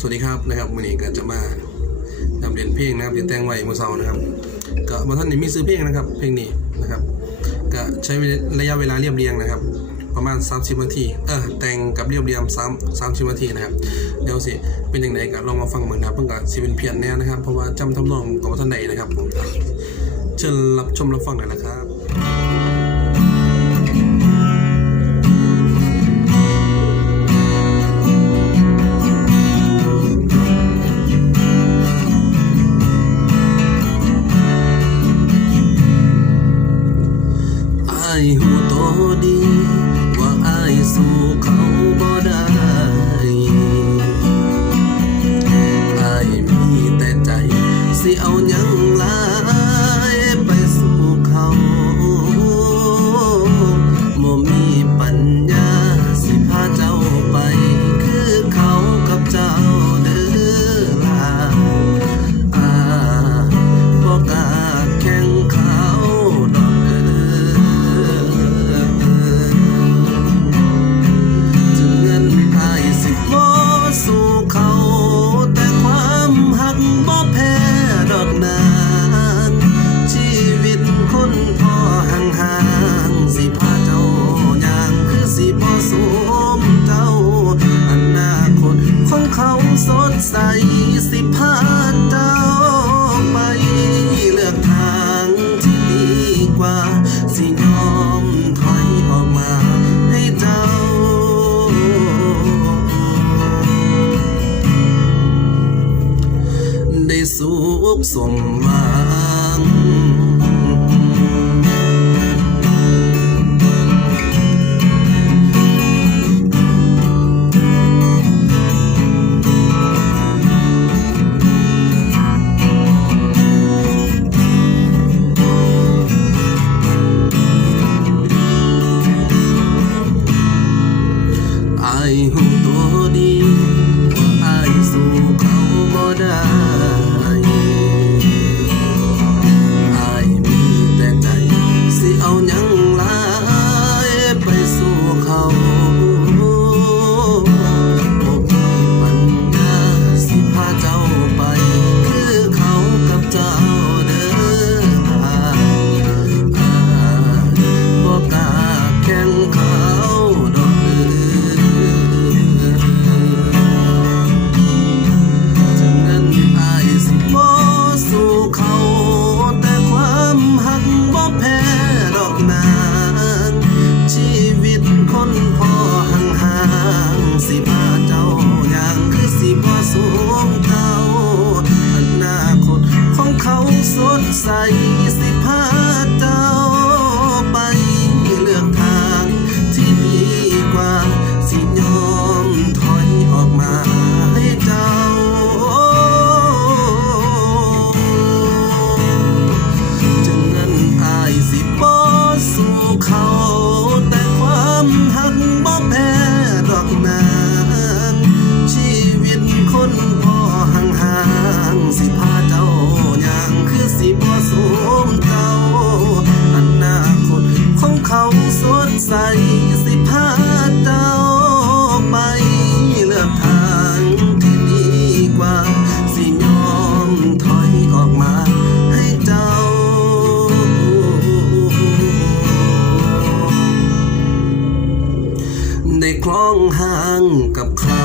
สวัสดีครับนะครับวันนี้ก็จะมานำเรียนเพลงนะครับเรียนแต่งไว้เมื่อเช้านะครับก็บางท่านนี่มีซื้อเพลงนะครับ เพลงนี้นะครับ ก็ใช้ระยะเวลาเรียบเรียงนะครับ ประมาณ 30นาทีเออแต่งกับเรียบเรียง3 30นาทีนะครับเดี๋ยวสิเป็นยังไงก็ลองมาฟังเหมือนนะครับเพิ่งก็สิเป็นเพียนแน่นะครับเพราะว่าจำทำนองกับท่านใดนะครับผมเชิญรับชมรับฟังหน่อยนะครับ ดี ว่าอายสู้เขาบ่ได้อายมีแต่ใจ สิเอายัง ว่าสิยอมถอยออกมาให้เจ้า ได้สุขสมหวัง ส องห่างกับเขา